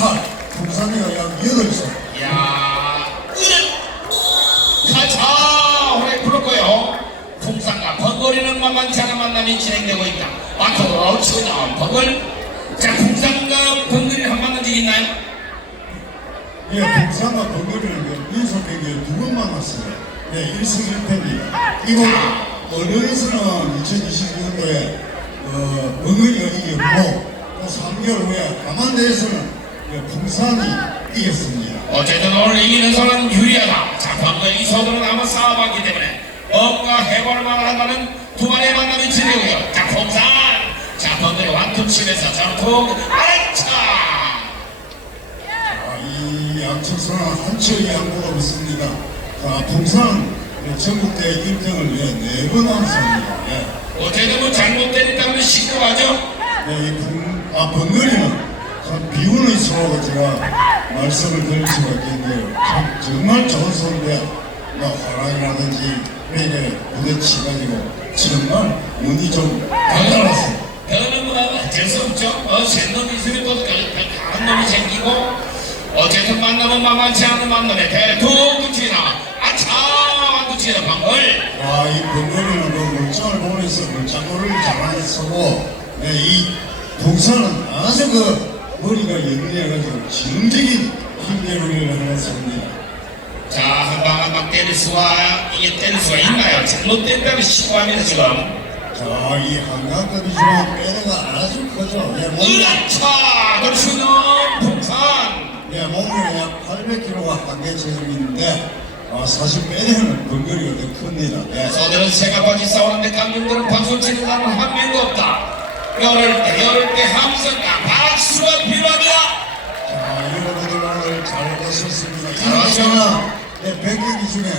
살, 풍산이가 약 8살. 이야, 이런 가자 호래 불었고요. 풍산과 버거리는 만만치 않은 만남이 진행되고 있다. 마토 추념 버글. 자, 풍산과 버거리는 한 만난 적 있나요? 예, 풍산과 번거리는 그 민속에게 두번 만났어요. 예, 1승 1패입니다. 이거 어려에서는 2020년도에 어, 번거리가 이겼고 또 3개월 후에 강만대에서는 예, 풍산이 이겼습니다. 어쨌든 오늘 이기는 사람은 유리하다. 자, 버거리 서로는 한번 싸워봤기 때문에 뭔가 해볼 만하다는 두 번의 만남이 진행되고요. 자, 풍산. 자, 버거리 완투 치면서 전통 아차. 아, 이 양측선은 한철이 양보가 없습니다. 자, 예, 전국대 1등을 예, 네번 앞섭니다. 수하고 제가 말씀을 드릴 수가 있겠는데요. 참 정말 좋은 소인데, 뭐, 호랑이라든지, 이렇게 부딪혀가지고, 정말 운이 좀 달달했어요. 배우는 뭐 어쩔 수 없죠. 어, 셋놈 있으면 또 강한 놈이 생기고 어쨌든 만나면 만만치 않은 만남에 대두구치나 아차 완두치나 방울 아, 이 번거리는 그 물장을 보면서 물장놀이를 잘하는 서고, 네, 이 풍사는 아주 그 머리가 예민해가지고, 지능적인 힘겨루기를 하는 섭니다. 자, 한 방 한 방 때릴 수가 이게 때릴 수가 있나요? 잘못된다면 시고합니다 지금 자, 이 한강급이지만 빼내가 아주 크죠. 예, 몸이, 으라차 돌수는 풍산 예, 몸이 약 800kg가 한계 체중인데, 아, 사실 빼내는 번거리가 더 큽니다. 예. 소들은 새가 바지 싸우는데 깡용들은 박수 치는 사람은 한 명도 없다 열을 때 열을 때 함성과 박수가 필요합니다 자, 여러분들 오늘 잘 오셨습니다. 잘 왔죠? 이러잖아. 예, 100경기 중에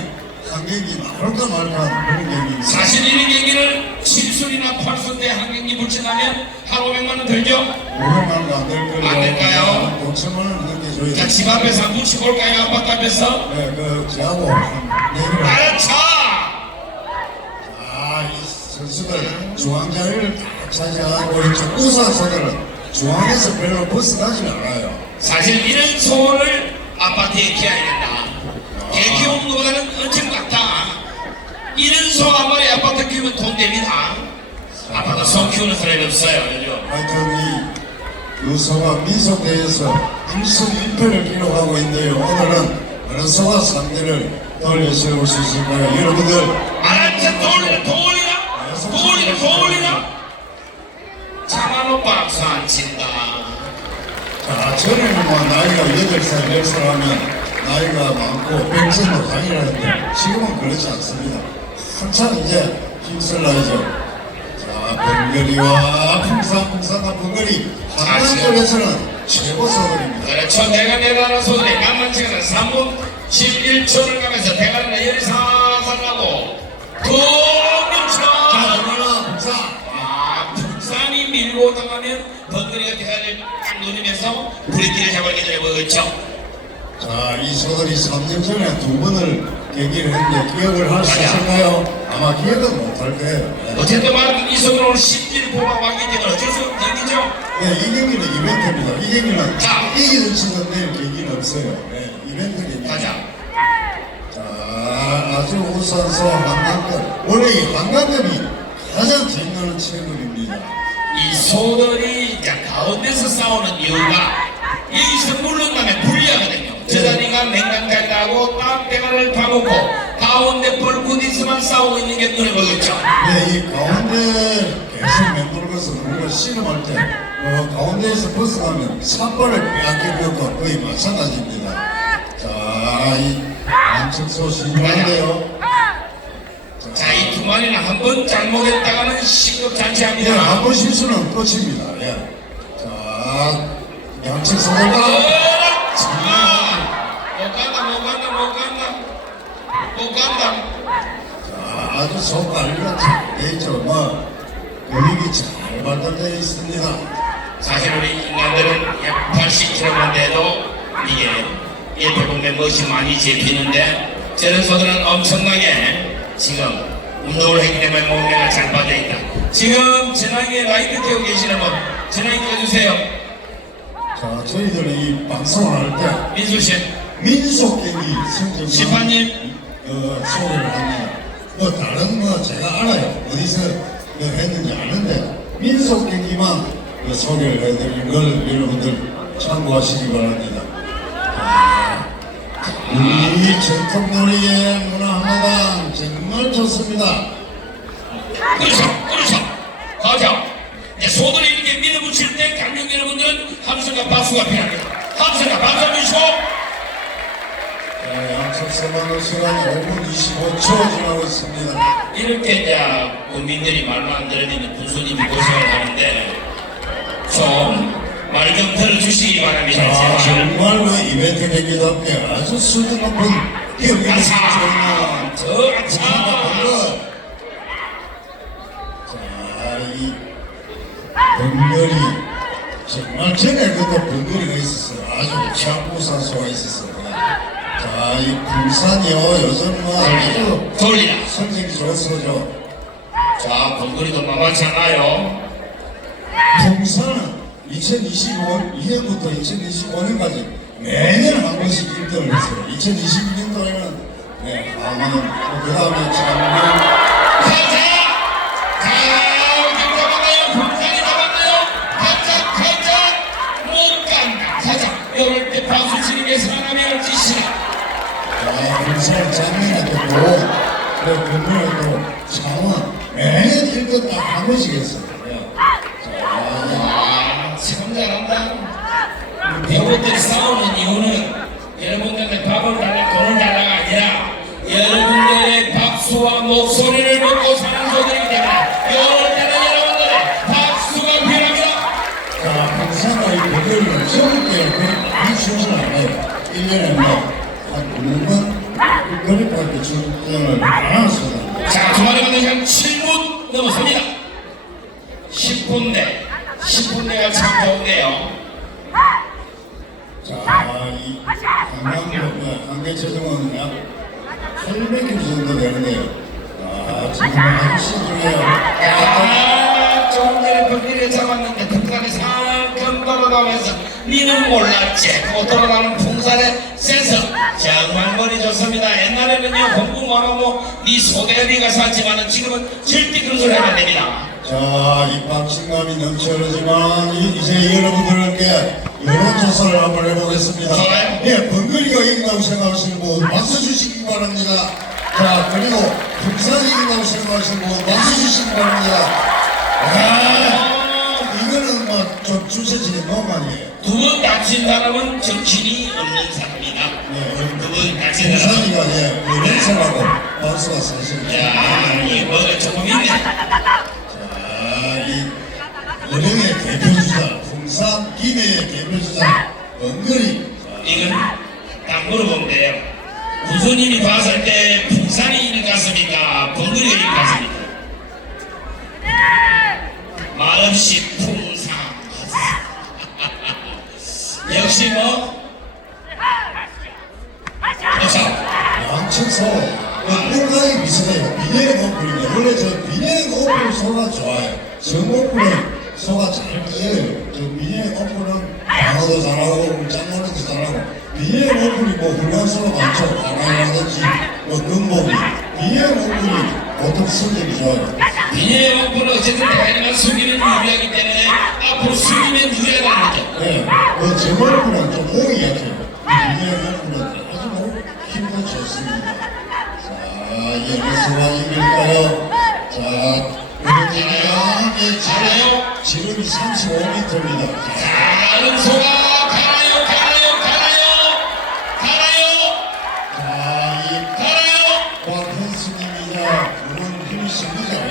한 경기 나올까 말까 그런 경기입니다. 사실 이런 경기를 7순이나 8순 때한 경기 불친하면 한 500만 원 들죠? 500만 원도 안될 거예요. 안 될까요? 5천만 원 넘게 줘야 자, 돼. 집 앞에서 한번 치볼까요? 아파트 앞에서? 네, 그, 저하고 한 내기를. 알아차! 아, 이 선수들 중앙 자리를 딱 차지하고 이제 우선 선수들은 중앙에서 별로 벗어나지 않아요. 사실 이런 소원을 아파트에 키워야 된다. 개 키우는 것보다는 엄청 같다. 이런 소한 마리 아파트 키우면 돈 됩니다. 아파트 소 키우는 사람이 없어요. 하여튼 이 유서가 민속대에서 1승 1패를 기록하고 있는데요. 오늘은 어느 소가 상대를 돌려 세울 수 있을까요? 여러분들 알았자 돌리라 돌리라 돌리라 차만 박수 안 친다. 자, 전에는 뭐 나이가 8살, 10살 하면 나이가 많고 백전도 다니라는데 지금은 그렇지 않습니다. 한참 이제 힘쓸 나이죠. 자, 번거리와 풍산, 풍산과 번거리 한강 쪽에서는 최고 소들입니다. 그렇죠. 내가 내다는 소들이 만만치가 3분 11초를 가면서 대가리가 열이 살살 나고 자, 북산이 밀고 당하면 번거리가 대가리를 딱 누르면서 브레이크를 잡을 기다려 보겠죠. 자, 이 소들이 3년 전에 두 번을 경기를 했는데 기억을 할 수. 있을까요? 아마 기억은 못할 거예요. 네. 어쨌든 말은 이 소는 오늘 10일 뽑아왔기 때문에 어쩔 수 없는 얘기죠. 네, 이 경기는 이벤트입니다. 이 경기는 자. 이기는 치는 내일 경기는 없어요. 네, 이벤트 경기. 가자. 자, 아주 우선 소 한강급. 원래 이 한강급이 가장 재미나는 체급입니다. 이 소들이 가운데서 싸우는 이유가 여기서 물러나면 불리하거든요. 저 다리가 맹강자리하고 딱 대가를 파먹고 가운데 있으면 싸우고 있는 게 눈에 보였죠. 네, 이 가운데 계속 맴돌면서 누가 씨름할 때, 어, 가운데에서 벗어나면 산발을 빼앗기는 것과 거의 마찬가지입니다. 자, 이 안측소 신중한데요. 자, 마리는 한번 잘못했다가는 예, 시급잔치합니다. 한번 실수는 끝입니다. 예. 자, 양측 소들과 못 간다, 못 간다, 못 간다. 못 간다. 자, 아주 속 관리가 잘 되죠. 뭐, 근육이 잘 발달되어 있습니다. 사실 우리 인간들은 약 80kg만 돼도 이게 일패분배 멋이 많이 잡히는데 저런 소들은 엄청나게 지금 운동을 했기 때문에 몸매가 잘 빠져있다. 지금 전화기에 라이트 켜고 계시는 분 전화기 켜주세요. 자, 저희들은 이 방송을 할 때 민수 씨, 민속 경기 성적만 심판님. 어, 소개를 합니다. 뭐 다른 거 제가 알아요. 어디서 그 했는지 아는데 민속 경기만 그 소개를 해드리는 걸 여러분들 참고하시기 바랍니다. 아, 우리 전통놀이의 문화마당 정말 좋습니다. 그렇죠, 그렇죠. 가자. 이제 소들이 이렇게 밀어붙일 때 강력 여러분들은 함성과 박수가 필요합니다. 함성과 박수 한번 주시고. 자, 양측 서방의 시간이 5분 25초 지나고 있습니다. 이렇게 이제 국민들이 말만 안 들으면 군수님이 고생을 하는데 좀 말 좀 들어주시기 바랍니다. 자, 제발. 정말 그 이벤트 경기답게 아주 수준 높은 아차, 진행하는 저 아차. 자, 이 번거리 정말 전에 그때 번거리가 있었어요. 아주 참부사수가 있었어요. 자, 이 풍산이요 요즘 뭐 아주 돌리라. 성적이 좋소죠. 자, 번거리도 만만치 않아요. 풍산은 2025년 2년부터 2025년까지 매년 한 번씩 1등을 했어요. 2022년도에는 네, 아마는 그 다음에 장면 가자! 자, 어디 잡았나요? 분산이 잡았나요? 가자, 가자! 못 간다. 가자. 이럴 때 박수 치는 게 사람의 짓이다. 아, 불살 장면에 또 고, 그 금요일 또 창원 매년 1등 딱한 번씩 했어요. 네. 자, 아, 참 잘한다. 배우들 싸우는 이유는 1년에 뭐, 한 2번 그렇게 출전을 안 하셨어요. 자, 두 마리 만든 한 7분 넘었습니다. 10분 내. 10분 내가 참 좋은데요. 자, 이 한강도 한계체중은 약 800kg 정도 되는데요. 아, 지금 아주 신중해요. 아, 아, 조금 전에 번기를 잡았는데 북한이 상큼 돌아가면서 니는 몰랐지. 그 돌아가는 풍산의 센서. 정말 머리 좋습니다. 옛날에는요, 공부 못하고 니 속에 어디 가서 하지만은 지금은 절대 그런 소리 하면 안 됩니다. 자, 이 박진감이 넘쳐르지만 이- 이제 여러분들께 여론조사를 한번 해보겠습니다. 좋아요. 예, 번거리가 이긴다고 생각하시는 분 박수 주시기 바랍니다. 자, 그리고 북산이 이긴다고 생각하시는 분 박수 주시기 바랍니다. 아, 뭐좀 주세지는 너무 많이에요. 두번 다친 사람은 정신이 없는 사람이다. 네, 두번 다친 사람은. 북산이가 예, 연설하고 박수가 사실. 야, 이 뭐가 조금 있네. 자, 이 은행의 대표주자, 풍산 김해의 대표주자, 오플은 소가 잘 이어요. 저 비닐 오플은 방어도 잘하고 짱모리도 잘하고 비닐 오플이 뭐 훌륭한 소가 많죠. 가나이라든지 뭐 금복이 비닐 오플이 보통 성적이 좋아요. 비닐 오픈은 어쨌든 다이만 수비는 유리하기 때문에 앞으로 수비면 유리하다는 거죠. 네, 그정 오플은 좀 목이 약해요. 비닐 오플은 아주 뭐 힘도 좋습니다. 자, 여기서가 이길까요? 자, 이 차례요. 지름이 35m입니다. 자, 은소가 가나요, 가나요, 가나요, 가나요. 자, 이 가나요. 와, 펜스입니다. 그건 힘이 셉니다.